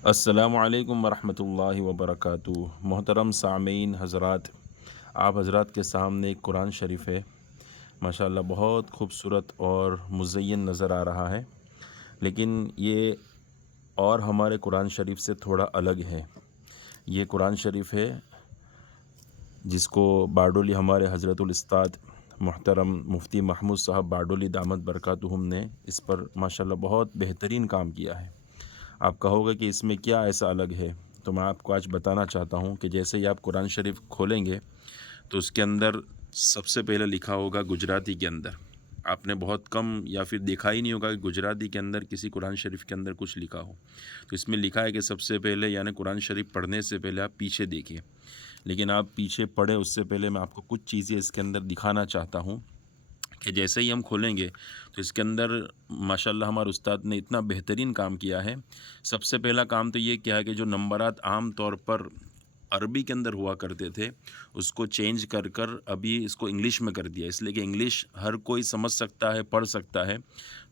अस्सलामु अलैकुम वरहमतुल्लाहि वबरकातुह। मोहतरम सामीन हज़रात, आप हज़रात के सामने एक कुरान शरीफ है। माशाल्लाह बहुत खूबसूरत और मुज़य्यन नज़र आ रहा है, लेकिन ये और हमारे कुरान शरीफ से थोड़ा अलग है। ये कुरान शरीफ है जिसको बारडोली हमारे हज़रतुल उस्ताद मोहतरम मुफ्ती महमूद साहब बारडोली दामद बरकातुहुम ने इस पर माशाल्लाह बहुत बेहतरीन काम किया है। आप कहोगे कि इसमें क्या ऐसा अलग है, तो मैं आपको आज बताना चाहता हूँ कि जैसे ही आप कुरान शरीफ खोलेंगे तो उसके अंदर सबसे पहले लिखा होगा गुजराती के अंदर। आपने बहुत कम या फिर देखा ही नहीं होगा कि गुजराती के अंदर किसी कुरान शरीफ के अंदर कुछ लिखा हो। तो इसमें लिखा है कि सबसे पहले यानी कुरान शरीफ पढ़ने से पहले आप पीछे देखिए। लेकिन आप पीछे पढ़े उससे पहले मैं आपको कुछ चीज़ें इसके अंदर दिखाना चाहता हूँ कि जैसे ही हम खोलेंगे तो इसके अंदर माशाल्लाह हमारे उस्ताद ने इतना बेहतरीन काम किया है। सबसे पहला काम तो ये किया है कि जो नंबरात आम तौर पर अरबी के अंदर हुआ करते थे उसको चेंज कर कर अभी इसको इंग्लिश में कर दिया, इसलिए कि इंग्लिश हर कोई समझ सकता है, पढ़ सकता है।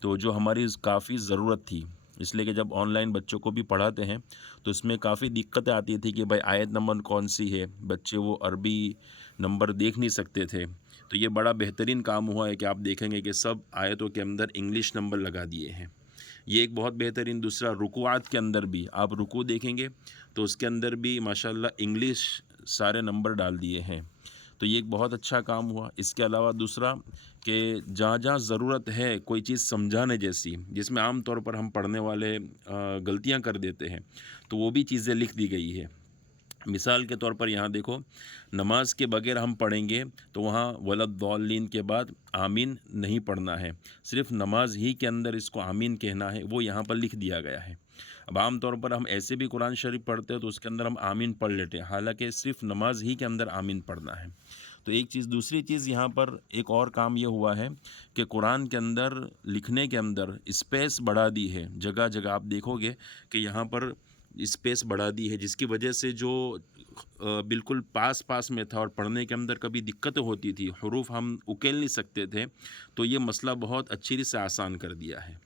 तो जो हमारी काफ़ी ज़रूरत थी, इसलिए कि जब ऑनलाइन बच्चों को भी पढ़ाते हैं तो इसमें काफ़ी दिक्कतें आती थी कि भाई आयत नंबर कौन सी है, बच्चे वो अरबी नंबर देख नहीं सकते थे। तो ये बड़ा बेहतरीन काम हुआ है कि आप देखेंगे कि सब आयतों के अंदर इंग्लिश नंबर लगा दिए हैं। ये एक बहुत बेहतरीन। दूसरा, रुकुआत के अंदर भी आप रुकू देखेंगे तो उसके अंदर भी माशाल्लाह इंग्लिश सारे नंबर डाल दिए हैं। तो ये एक बहुत अच्छा काम हुआ। इसके अलावा दूसरा कि जहाँ जहाँ ज़रूरत है कोई चीज़ समझाने जैसी, जिसमें आम तौर पर हम पढ़ने वाले गलतियाँ कर देते हैं, तो वो भी चीज़ें लिख दी गई है। मिसाल के तौर पर यहाँ देखो, नमाज के बगैर हम पढ़ेंगे तो वहाँ वलद्दौलीन के बाद आमीन नहीं पढ़ना है, सिर्फ नमाज ही के अंदर इसको आमीन कहना है, वो यहाँ पर लिख दिया गया है। अब आम तौर पर हम ऐसे भी कुरान शरीफ पढ़ते हैं तो उसके अंदर हम आमीन पढ़ लेते हैं, हालांकि सिर्फ नमाज ही के अंदर आमीन पढ़ना है। तो एक चीज़। दूसरी चीज़, यहाँ पर एक और काम ये हुआ है कि कुरान के अंदर लिखने के अंदर स्पेस बढ़ा दी है। जगह जगह आप देखोगे कि यहाँ पर स्पेस बढ़ा दी है, जिसकी वजह से जो बिल्कुल पास पास में था और पढ़ने के अंदर कभी दिक्कतें होती थी, हरूफ हम उकेल नहीं सकते थे, तो ये मसला बहुत अच्छी तरह से आसान कर दिया है।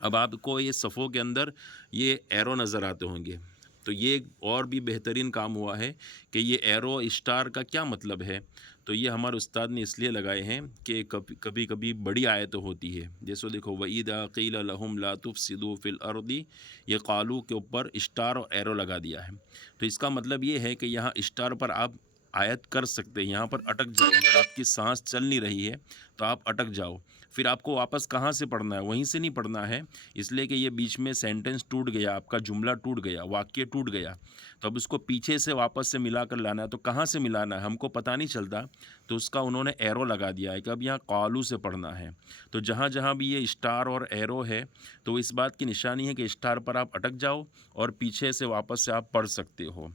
अब आपको ये सफ़ों के अंदर ये एरो नज़र आते होंगे, तो ये एक और भी बेहतरीन काम हुआ है कि ये एरो स्टार का क्या मतलब है। तो ये हमारे उस्ताद ने इसलिए लगाए हैं कि कभी कभी बड़ी आयत होती है, जैसे देखो वईदा क़ील लहुम ला तुफ़सिदू फ़िल अर्दी, ये क़ालू के ऊपर स्टार और एरो लगा दिया है। तो इसका मतलब ये है कि यहाँ स्टार पर आप आयत कर सकते हैं, यहाँ पर अटक जाओ। अगर आपकी सांस चल नहीं रही है तो आप अटक जाओ, फिर आपको वापस कहाँ से पढ़ना है, वहीं से नहीं पढ़ना है, इसलिए कि ये बीच में सेंटेंस टूट गया, आपका जुमला टूट गया, वाक्य टूट गया, तो अब उसको पीछे से वापस से मिला कर लाना है। तो कहाँ से मिलाना है हमको पता नहीं चलता, तो उसका उन्होंने एरो लगा दिया है कि अब यहाँ कालू से पढ़ना है। तो जहाँ जहाँ भी ये स्टार और एरो है तो इस बात की निशानी है कि स्टार पर आप अटक जाओ और पीछे से वापस से आप पढ़ सकते हो।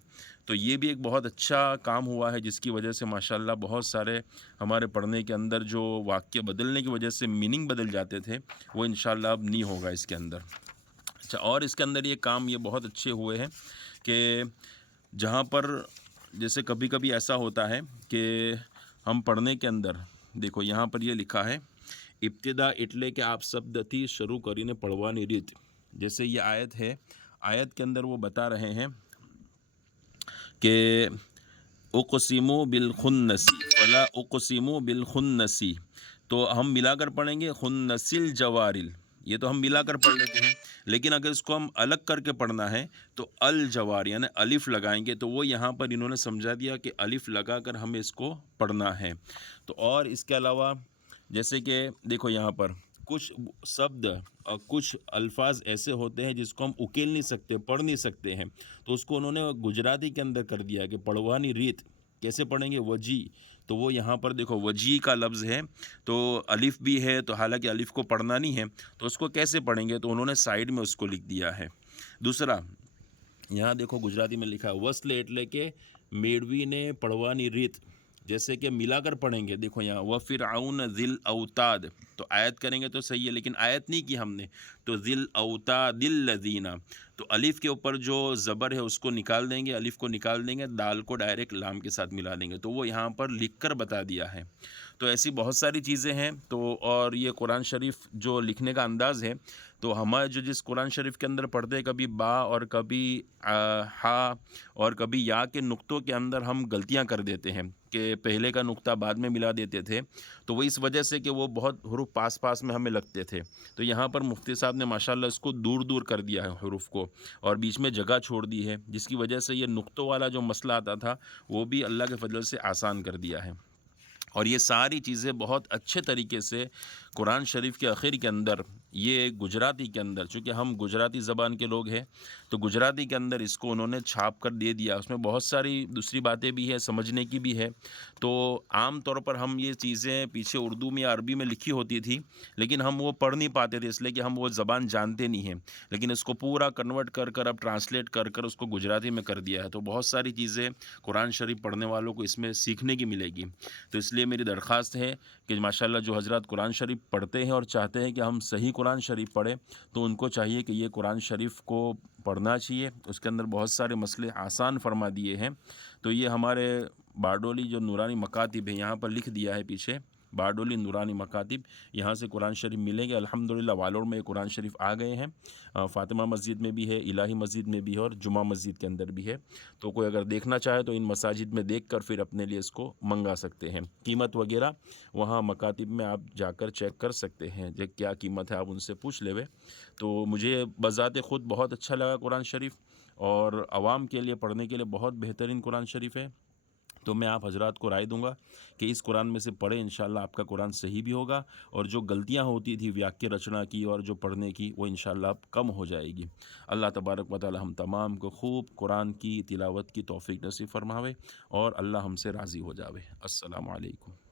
तो ये भी एक बहुत अच्छा काम हुआ है, जिसकी वजह से माशाल्लाह बहुत सारे हमारे पढ़ने के अंदर जो वाक्य बदलने की वजह से मीनिंग बदल जाते थे, वो इंशाल्लाह अब नहीं होगा इसके अंदर। अच्छा, और इसके अंदर ये काम ये बहुत अच्छे हुए हैं कि जहाँ पर जैसे कभी कभी ऐसा होता है कि हम पढ़ने के अंदर देखो यहाँ पर ये लिखा है इब्तिदा इटले के आप शब्द थी शुरू करीने पढ़वानी रीत। जैसे ये आयत है, आयत के अंदर वो बता रहे हैं कि उक़सिमु बिल खुन्नसी वला उक़सिमु बिल खुन्नसी, तो हम मिलाकर पढ़ेंगे खुन्नसिल जवारिल, ये तो हम मिलाकर पढ़ लेते हैं, लेकिन अगर इसको हम अलग करके पढ़ना है तो अल जवार यानी अलिफ लगाएंगे, तो वो यहाँ पर इन्होंने समझा दिया कि अलिफ लगाकर हमें इसको पढ़ना है। तो और इसके अलावा जैसे कि देखो यहाँ पर कुछ शब्द और कुछ अल्फाज ऐसे होते हैं जिसको हम उकेल नहीं सकते, पढ़ नहीं सकते हैं, तो उसको उन्होंने गुजराती के अंदर कर दिया कि पढ़वानी रीत कैसे पढ़ेंगे, वजी। तो वो यहाँ पर देखो वजी का लफ्ज़ है, तो अलिफ भी है, तो हालांकि अलिफ को पढ़ना नहीं है, तो उसको कैसे पढ़ेंगे, तो उन्होंने साइड में उसको लिख दिया है। दूसरा, यहाँ देखो गुजराती में लिखा है वस्ल एटले के मेड़वी ने पढ़वानी रीत, जैसे कि मिलाकर पढ़ेंगे। देखो यहाँ व फ़िरऔन ज़िल औताद, तो आयत करेंगे तो सही है, लेकिन आयत नहीं की हमने, तो ज़िल औतादिल लज़ीना, तो अलिफ़ के ऊपर जो ज़बर है उसको निकाल देंगे, अलिफ़ को निकाल देंगे, दाल को डायरेक्ट लाम के साथ मिला देंगे, तो वो यहाँ पर लिख कर बता दिया है। तो ऐसी बहुत सारी चीज़ें हैं। तो और ये कुरान शरीफ जो लिखने का अंदाज़ है, تو ہمارے جو جس قرآن شریف کے اندر پڑھتے کبھی با اور کبھی ہا اور کبھی یا کے نقطوں کے اندر ہم غلطیاں کر دیتے ہیں کہ پہلے کا نقطہ بعد میں ملا دیتے تھے، تو وہ اس وجہ سے کہ وہ بہت حروف پاس پاس میں ہمیں لگتے تھے، تو یہاں پر مفتی صاحب نے ماشاءاللہ اس کو دور دور کر دیا ہے حروف کو، اور بیچ میں جگہ چھوڑ دی ہے، جس کی وجہ سے یہ نقطوں والا جو مسئلہ آتا تھا وہ بھی اللہ کے فضل سے آسان کر دیا ہے۔ اور یہ ساری چیزیں بہت اچھے طریقے سے قرآن شریف کے آخر کے اندر، یہ گجراتی کے اندر، چونکہ ہم گجراتی زبان کے لوگ ہیں تو گجراتی کے اندر اس کو انہوں نے چھاپ کر دے دیا، اس میں بہت ساری دوسری باتیں بھی ہیں، سمجھنے کی بھی ہے۔ تو عام طور پر ہم یہ چیزیں پیچھے اردو میں یا عربی میں لکھی ہوتی تھی، لیکن ہم وہ پڑھ نہیں پاتے تھے، اس لیے کہ ہم وہ زبان جانتے نہیں ہیں، لیکن اس کو پورا کنورٹ کر کر اب ٹرانسلیٹ کر کر اس کو گجراتی میں کر دیا ہے، تو بہت ساری چیزیں قرآن شریف پڑھنے والوں کو اس میں سیکھنے کی ملے گی۔ تو اس لیے میری درخواست ہے کہ ماشاءاللہ جو حضرات قرآن شریف پڑھتے ہیں اور چاہتے ہیں کہ ہم صحیح قرآن شریف پڑھیں، تو ان کو چاہیے کہ یہ قرآن شریف کو پڑھنا چاہیے، اس کے اندر بہت سارے مسئلے آسان فرما دیے ہیں۔ تو یہ ہمارے باڈولی جو نورانی مکاتب ہے، یہاں پر لکھ دیا ہے پیچھے باڈولی نورانی مکاتب، یہاں سے قرآن شریف ملیں گے۔ الحمدللہ والور میں قرآن شریف آ گئے ہیں، فاطمہ مسجد میں بھی ہے، الہی مسجد میں بھی ہے، اور جمعہ مسجد کے اندر بھی ہے، تو کوئی اگر دیکھنا چاہے تو ان مساجد میں دیکھ کر پھر اپنے لیے اس کو منگا سکتے ہیں۔ قیمت وغیرہ وہاں مکاتب میں آپ جا کر چیک کر سکتے ہیں، جو کیا قیمت ہے آپ ان سے پوچھ لے۔ تو مجھے بذات خود بہت اچھا لگا قرآن شریف، اور عوام کے لیے پڑھنے کے لیے بہت بہترین قرآن شریف ہے۔ تو میں آپ حضرات کو رائے دوں گا کہ اس قرآن میں سے پڑھیں، انشاءاللہ آپ کا قرآن صحیح بھی ہوگا، اور جو غلطیاں ہوتی تھی واقع رچنا کی اور جو پڑھنے کی، وہ انشاءاللہ اب کم ہو جائے گی۔ اللہ تبارک و تعالی ہم تمام کو خوب قرآن کی تلاوت کی توفیق نصیب فرماوے، اور اللہ ہم سے راضی ہو جاوے۔ السلام علیکم۔